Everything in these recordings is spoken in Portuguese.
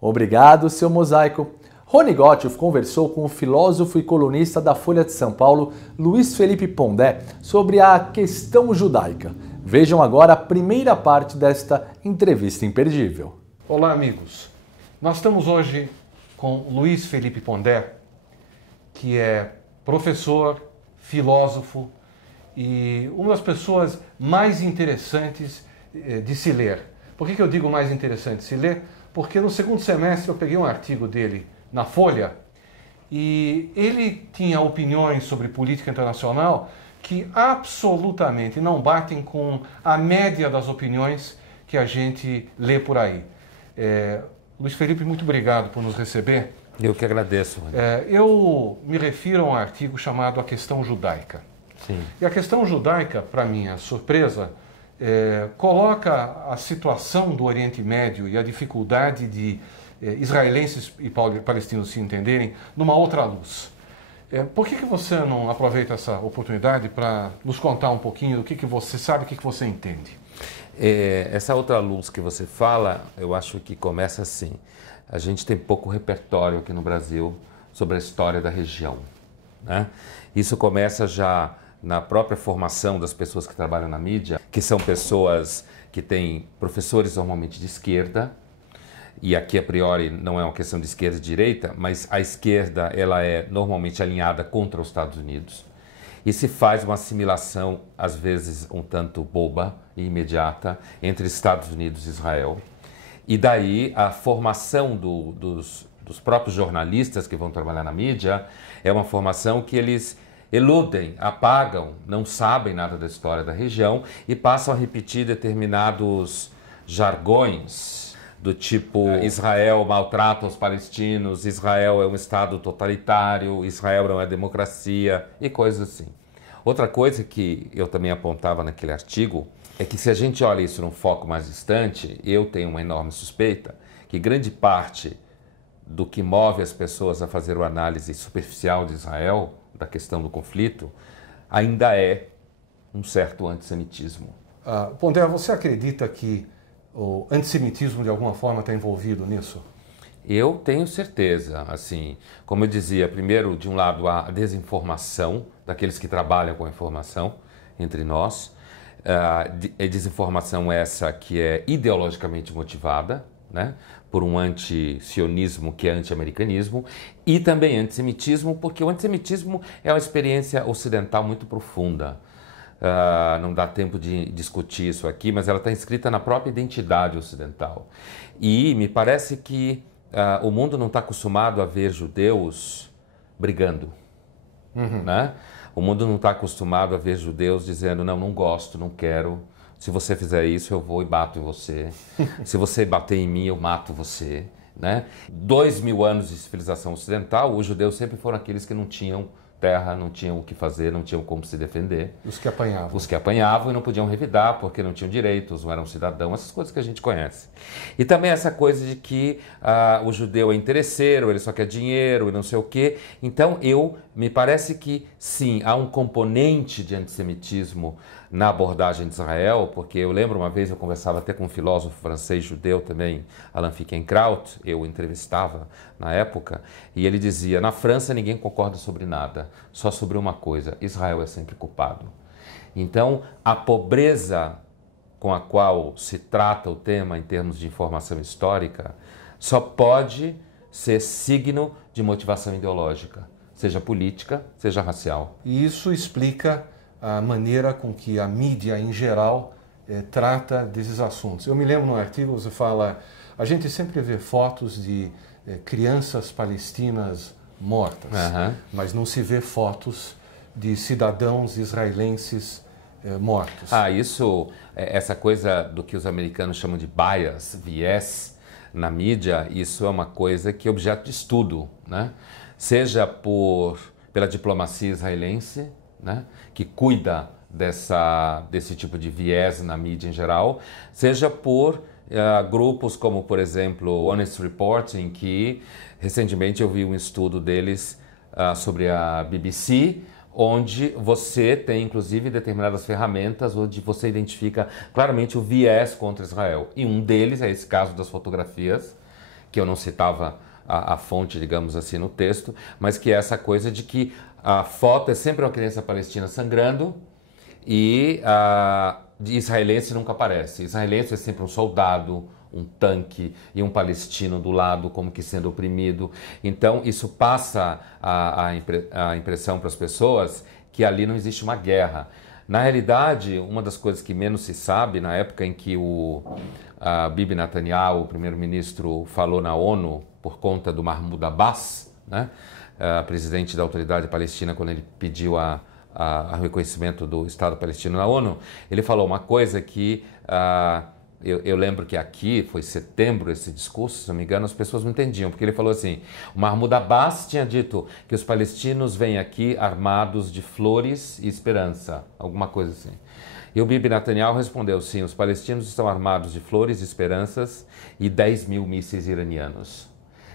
Obrigado, seu mosaico. Rony Gottschalk conversou com o filósofo e colunista da Folha de São Paulo, Luiz Felipe Pondé, sobre a questão judaica. Vejam agora a primeira parte desta entrevista imperdível. Olá, amigos. Nós estamos hoje com Luiz Felipe Pondé, que é professor, filósofo e uma das pessoas mais interessantes de se ler. Por que eu digo mais interessante de se ler? Porque no segundo semestre eu peguei um artigo dele na Folha e ele tinha opiniões sobre política internacional que absolutamente não batem com a média das opiniões que a gente lê por aí. Luiz Felipe, muito obrigado por nos receber. Eu que agradeço. Eu me refiro a um artigo chamado A Questão Judaica. Sim. E a questão judaica, para minha surpresa, coloca a situação do Oriente Médio e a dificuldade de israelenses e palestinos se entenderem numa outra luz. Por que você não aproveita essa oportunidade para nos contar um pouquinho do que você sabe, o que você entende? Essa outra luz que você fala, eu acho que começa assim. A gente tem pouco repertório aqui no Brasil sobre a história da região, né? Isso começa já na própria formação das pessoas que trabalham na mídia, que são pessoas que têm professores normalmente de esquerda, e aqui a priori não é uma questão de esquerda e direita, mas a esquerda ela é normalmente alinhada contra os Estados Unidos, e se faz uma assimilação, às vezes um tanto boba e imediata, entre Estados Unidos e Israel. E daí a formação dos próprios jornalistas que vão trabalhar na mídia é uma formação que eles eludem, apagam, não sabem nada da história da região e passam a repetir determinados jargões do tipo Israel maltrata os palestinos, Israel é um estado totalitário, Israel não é democracia e coisas assim. Outra coisa que eu também apontava naquele artigo é que se a gente olha isso num foco mais distante, eu tenho uma enorme suspeita que grande parte do que move as pessoas a fazer uma análise superficial de Israel, da questão do conflito, ainda é um certo antissemitismo. Pondé, você acredita que o antissemitismo de alguma forma está envolvido nisso? Eu tenho certeza, assim, como eu dizia, primeiro, de um lado, a desinformação daqueles que trabalham com a informação entre nós, desinformação essa que é ideologicamente motivada, né, por um anti-sionismo que é anti-americanismo, e também antissemitismo, porque o antissemitismo é uma experiência ocidental muito profunda. Não dá tempo de discutir isso aqui, mas ela está inscrita na própria identidade ocidental. E me parece que o mundo não está acostumado a ver judeus brigando, né? O mundo não está acostumado a ver judeus dizendo não gosto, não quero. Se você fizer isso, eu vou e bato em você. Se você bater em mim, eu mato você, né? 2000 anos de civilização ocidental, os judeus sempre foram aqueles que não tinham terra, não tinham o que fazer, não tinham como se defender. Os que apanhavam. Os que apanhavam e não podiam revidar porque não tinham direitos, não eram cidadãos, essas coisas que a gente conhece. E também essa coisa de que o judeu é interesseiro, ele só quer dinheiro e não sei o quê. Então me parece que sim, há um componente de antissemitismo na abordagem de Israel, porque eu lembro uma vez, eu conversava até com um filósofo francês judeu também, Alain Finkielkraut, eu entrevistava na época, e ele dizia, na França ninguém concorda sobre nada, só sobre uma coisa, Israel é sempre culpado. Então, a pobreza com a qual se trata o tema em termos de informação histórica só pode ser signo de motivação ideológica, seja política, seja racial. E isso explica a maneira com que a mídia, em geral, trata desses assuntos. Eu me lembro no artigo, você fala, a gente sempre vê fotos de crianças palestinas mortas, mas não se vê fotos de cidadãos israelenses mortos. Essa coisa do que os americanos chamam de bias, viés, na mídia, isso é uma coisa que é objeto de estudo, né? Seja pela diplomacia israelense, né, que cuida desse tipo de viés na mídia em geral, seja por grupos como, por exemplo, Honest Reporting, que recentemente eu vi um estudo deles sobre a BBC, onde você tem, inclusive, determinadas ferramentas onde você identifica claramente o viés contra Israel. E um deles é esse caso das fotografias, que eu não citava a fonte, digamos assim, no texto, mas que é essa coisa de que a foto é sempre uma criança palestina sangrando e de israelense nunca aparece. Israelense é sempre um soldado, um tanque e um palestino do lado como que sendo oprimido. Então isso passa a impressão para as pessoas que ali não existe uma guerra. Na realidade, uma das coisas que menos se sabe, na época em que o Bibi Netanyahu, o primeiro-ministro, falou na ONU por conta do Mahmoud Abbas, né, presidente da Autoridade Palestina, quando ele pediu o reconhecimento do Estado palestino na ONU, ele falou uma coisa que eu lembro que aqui, foi setembro esse discurso, se não me engano, as pessoas não entendiam, porque ele falou assim, o Mahmoud Abbas tinha dito que os palestinos vêm aqui armados de flores e esperança, alguma coisa assim. E o Bibi Netanyahu respondeu, sim, os palestinos estão armados de flores e esperanças e 10 mil mísseis iranianos.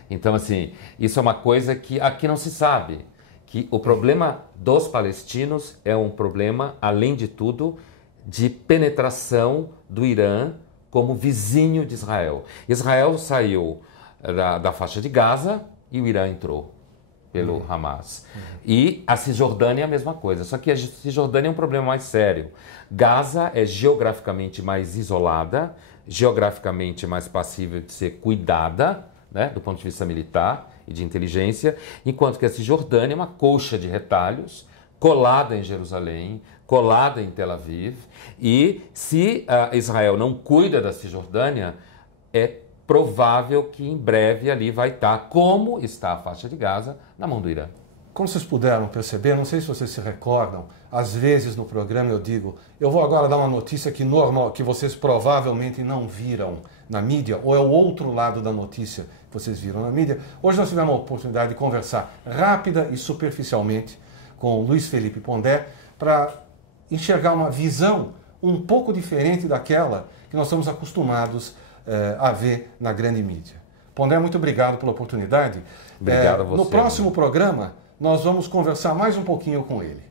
Então, assim, isso é uma coisa que aqui não se sabe, que o problema dos palestinos é um problema, além de tudo, de penetração do Irã como vizinho de Israel. Israel saiu da faixa de Gaza e o Irã entrou pelo Hamas. E a Cisjordânia é a mesma coisa, só que a Cisjordânia é um problema mais sério. Gaza é geograficamente mais isolada, geograficamente mais passível de ser cuidada, né, do ponto de vista militar e de inteligência, enquanto que a Cisjordânia é uma colcha de retalhos, colada em Jerusalém, colada em Tel Aviv, e se Israel não cuida da Cisjordânia, é provável que em breve ali vai estar, como está a faixa de Gaza, na mão do Irã. Como vocês puderam perceber, não sei se vocês se recordam, às vezes no programa eu digo, eu vou agora dar uma notícia que vocês provavelmente não viram na mídia, ou é o outro lado da notícia que vocês viram na mídia. Hoje nós tivemos a oportunidade de conversar rápida e superficialmente com o Luiz Felipe Pondé para enxergar uma visão um pouco diferente daquela que nós estamos acostumados a ver na grande mídia. Pondé, muito obrigado pela oportunidade. Obrigado a você. No próximo programa, nós vamos conversar mais um pouquinho com ele.